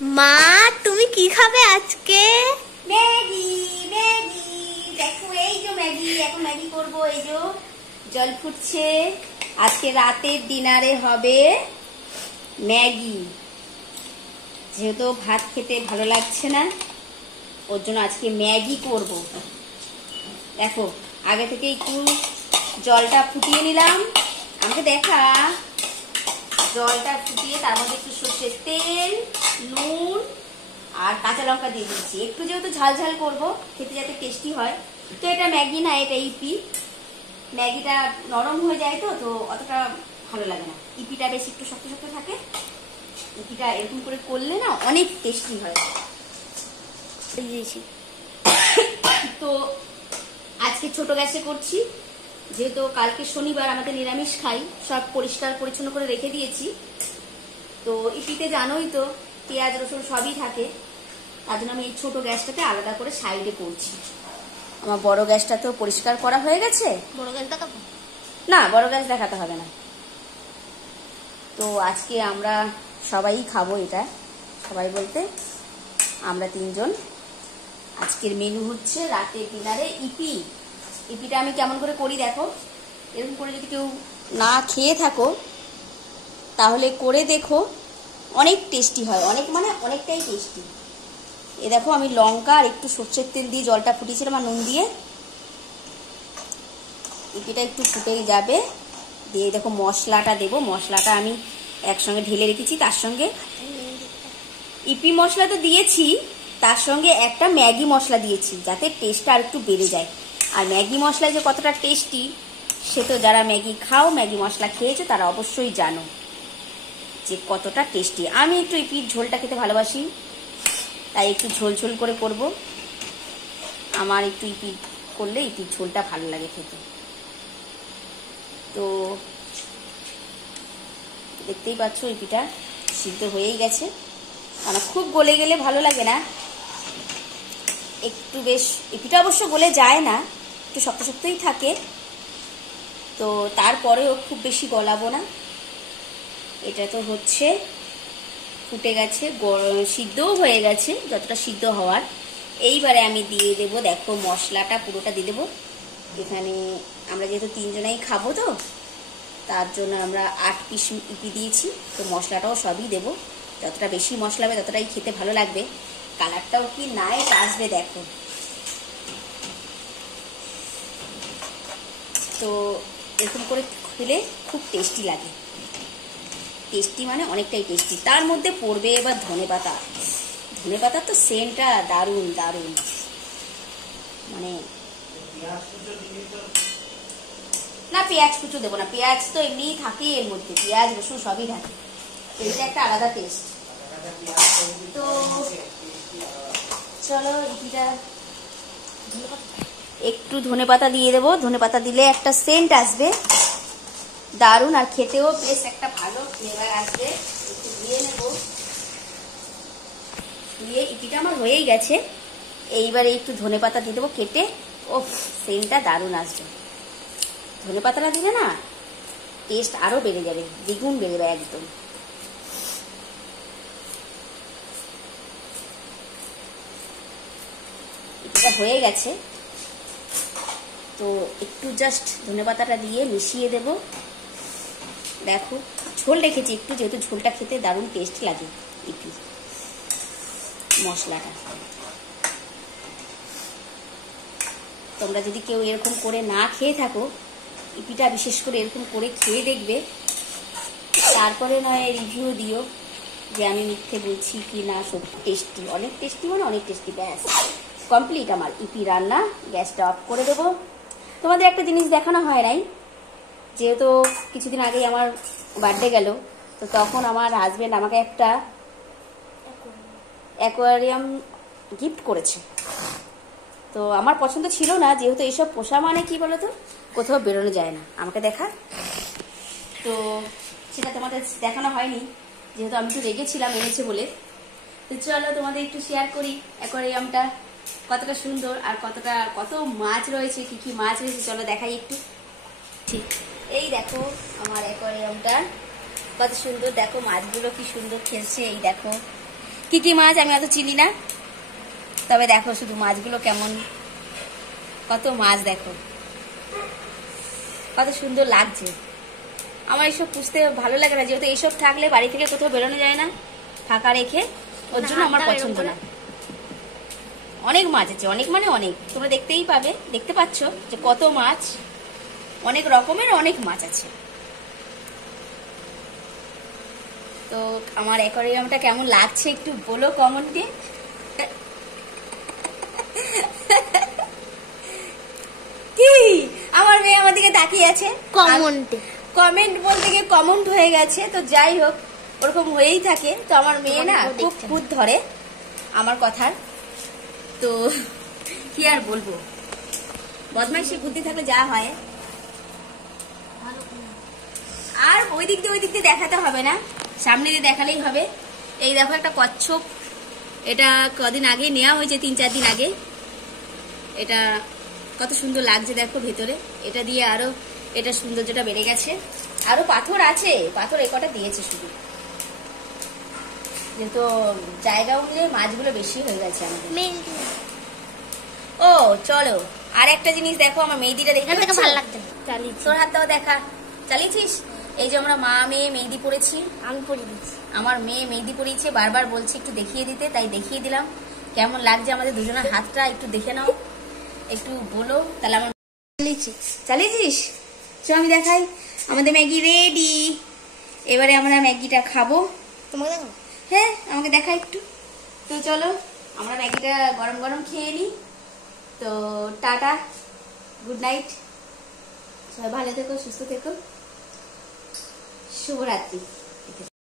মা তুমি কি খাবে আজকে? Maggi Maggi. দেখো এই যে ম্যাগি, এখন ম্যাগি করব। এই যে জল ফুটছে। আজকে রাতের ডিনারে হবে ম্যাগি। যেহেতু ভাত খেতে ভালো লাগছে না, ওর জন্য আজকে ম্যাগি করব। দেখো আগে থেকে একটু জলটা ফুটিয়ে নিলাম। আমাকে দেখা, জলটা ফুটিয়ে তার মধ্যে একটু সর্ষের তেল, নুন আর কাঁচা লঙ্কা দিয়ে দিচ্ছি। একটু যেহেতু ঝাল ঝাল করবো, খেতে যাতে টেস্টি হয়। তো এটা ম্যাগি না, এটা ইপি। ম্যাগিটা নরম হয়ে যায়, তো অতটা ভালো লাগে না। ইপিটা বেশি একটু শক্ত শক্ত থাকে। ইপিটা এরকম করে করলে না অনেক টেস্টি হয়। তো আজকে ছোট গ্যাসে করছি, যেহেতু কালকে শনিবার আমাদের নিরামিষ খাই। সব পরিষ্কার পরিচ্ছন্ন করে রেখে দিয়েছি। তো ইপিতে জানোই তো পেঁয়াজ রসুন সবই থাকে, তার জন্য আমি এই ছোট গ্যাসটাতে আলাদা করে সাইডে করছি। আমার বড় গ্যাসটা তো পরিষ্কার করা হয়ে গেছে। বড় গ্যাস দেখাবো না, বড় গ্যাস দেখাতে হবে না। তো আজকে আমরা সবাই খাবো এটা। সবাই বলতে আমরা তিনজন। আজকের মেনু হচ্ছে রাতের ডিনারে ইপি। ইপিটা আমি কেমন করে করি দেখো। এরকম করে যদি কেউ না খেয়ে থাকো তাহলে করে দেখো, অনেক টেস্টি হয়। অনেক মানে অনেকটাই টেস্টি। এ দেখো আমি লঙ্কা আর একটু সর্ষের তেল দিয়ে জলটা ফুটিয়েছিলাম আর নুন দিয়ে। ইপিটা একটু ফুটেই যাবে, দিয়ে দেখো মশলাটা দেবো। মশলাটা আমি একসঙ্গে ঢেলে রেখেছি। তার সঙ্গে ইপি মশলা তো দিয়েছি, তার সঙ্গে একটা ম্যাগি মশলা দিয়েছি, যাতে টেস্টটা আর একটু বেড়ে যায়। আর ম্যাগি মশলা যে কতটা টেস্টি, সে তো যারা ম্যাগি খাও, ম্যাগি মশলা খেয়েছে, তারা অবশ্যই জানো যে কতটা টেস্টি। আমি একটু ইপির ঝোলটা খেতে ভালোবাসি, তাই একটু ঝোল ঝোল করে করব। আমার একটু ইপি করলে ইপির ঝোলটা ভালো লাগে খেতে। তো দেখতেই পাচ্ছ ইপিটা সিদ্ধ হয়েই গেছে। মানে খুব গলে গেলে ভালো লাগে না, একটু বেশ। ইপিটা অবশ্য গলে যায় না, একটু শক্ত শক্তই থাকে। তো তারপরেও খুব বেশি গলাবো না। এটা তো হচ্ছে ফুটে গেছে, সিদ্ধও হয়ে গেছে যতটা সিদ্ধ হওয়ার। এইবারে আমি দিয়ে দেবো, দেখো মশলাটা পুরোটা দিয়ে দেবো। এখানে আমরা যেহেতু তিনজনাই খাবো, তো তার জন্য আমরা 8 পিস ইপি দিয়েছি। তো মশলাটাও সবই দেবো। যতটা বেশি মশলা হবে ততটাই খেতে ভালো লাগবে। কালারটাও কি নাইস আসবে দেখো। তো এরকম করে খেলে খুব টেস্টি লাগে। টেস্টি মানে অনেকটাই টেস্টি। তার মধ্যে পড়বে এবার ধনেপাতা। ধনেপাতার তো সেন্টটা দারুণ দারুণ। মানে না, পেঁয়াজ কুচো দেবো না। পেঁয়াজ তো এমনিই থাকে এর মধ্যে, পেঁয়াজ রসুন সবই থাকে। এটা একটা আলাদা টেস্ট। তো চলো ইপিটা একটু ধনেপাতা দিয়ে দেবো। ধনেপাতা দিলে একটা সেন্ট আসবে দারুণ, আর খেতেও বেশ একটা ভালো ফ্লেভার আসবে। একটু দিয়ে নেবো। দিয়ে ইপিটা আমার হয়েই গেছে। এইবারে একটু ধনেপাতা দিয়ে দেবো কেটে। ও সেন্টটা দারুণ আসবে। ধনেপাতাটা দিলে না টেস্ট আরো বেড়ে যাবে, দ্বিগুণ বেড়ে যাবে একদম। এটা হয়ে গেছে। তো একটু জাস্ট ধনেপাতাটা দিয়ে মিশিয়ে দেব। দেখো ঝোল রেখেছি একটু, যেহেতু ঝোলটা খেতে দারুণ টেস্ট লাগে ইপি মশলাটা। তোমরা যদি কেউ এরকম করে না খেয়ে থাকো, ইপিটা বিশেষ করে এরকম করে খেয়ে দেখবে। তারপরে নয় রিভিউ দিও যে আমি মিথ্যে বলছি কি না। সব টেস্টি, অনেক টেস্টি, মানে অনেক টেস্টি। ব্যাস কমপ্লিট আমার ইপি রান্না। গ্যাসটা অফ করে দেবো। তোমাদের একটা জিনিস দেখানো হয় নাই, যেহেতু কিছুদিন আগেই আমার বার্থডে গেল, তো তখন আমার হাজবেন্ড আমাকে একটা অ্যাকোয়ারিয়াম গিফট করেছে। তো আমার পছন্দ ছিল না, যেহেতু এইসব পোষা মানে কি বলতো, কোথাও বেরোনো যায় না। আমাকে দেখা, তো সেটা তোমাদের দেখানো হয়নি, যেহেতু আমি তো রেগেছিলাম এনেছে বলে। তো চলো তোমাদের একটু শেয়ার করি অ্যাকোয়ারিয়ামটা কতটা সুন্দর, আর কত মাছ রয়েছে, কি কি মাছ রয়েছে চলো দেখাই একটু। ঠিক এই দেখো আমার অ্যাকোয়ারিয়ামটা কত সুন্দর। দেখো মাছগুলো কি সুন্দর খেলছে। এই দেখো কি কি মাছ আমি অত চিনি না, তবে দেখো শুধু মাছগুলো কেমন, কত মাছ দেখো, কত সুন্দর লাগছে। আমার এইসব পুষতে ভালো লাগে না, যেহেতু এইসব থাকলে বাড়ি থেকে কোথাও বেরোনো যায় না, ফাঁকা রেখে, ওর জন্য আমার পছন্দ না। অনেক মাছ আছে, অনেক মানে অনেক, তোমরা দেখতেই পাবে, দেখতে পাচ্ছ যে কত মাছ, অনেক রকমের অনেক মাছ আছে। তো আমার অ্যাকোয়ারিয়ামটা কেমন লাগছে একটু বলো কমেন্টে। কি আমার মেয়ে আমার দিকে তাকিয়ে আছে, কমেন্ট বলতে গিয়ে কমেন্ট হয়ে গেছে। তো যাই হোক, ওরকম হয়েই থাকে। তো আমার মেয়ে না খুব খুদ ধরে আমার কথার, তো কি আর বলবো, বদমাইশি বুদ্ধি থাকলে যা হয়। আর ওই দিক দিয়ে দেখাতে হবে না, সামনে দিয়ে দেখালেই হবে। এই দেখো একটা কচ্ছপ, এটা কদিন আগে নেওয়া হয়েছে, 3-4 দিন আগে। এটা কত সুন্দর লাগছে দেখো ভেতরে, এটা দিয়ে আরো এটা সৌন্দর্যটা বেড়ে গেছে। আরো পাথর আছে, পাথর এই কটা দিয়েছে শুধু, যেহেতু জায়গা অনুযায়ী মাছগুলো বেশি হয়ে গেছে আমাদের। ও চলো, আর একটা জিনিস দেখো, আমার মেহেদিটা দেখে ভালো লাগছে। তোর হাতটাও দেখা, চালিয়েছিস? এই যে আমরা মা মেয়ে মেহেদি পড়েছি, আমি পড়ে দিচ্ছি। আমার মেয়ে মেহেদি পড়িয়েছে, বারবার বলছে একটু দেখিয়ে দিতে, তাই দেখিয়ে দিলাম। কেমন লাগছে আমাদের দুজনের হাতটা একটু দেখে নাও, একটু বলো। তাহলে আমার চালিয়েছিস, চল আমি দেখাই। আমাদের ম্যাগি রেডি, এবারে আমরা ম্যাগিটা খাবো। তোমাকে দেখো? হ্যাঁ আমাকে দেখা একটু। তো চলো আমরা ম্যাগিটা গরম গরম খেয়ে নিই। তো টাটা, গুড নাইট, সবাই ভালো থেকো, সুস্থ থেকো, শুভরাত্রি।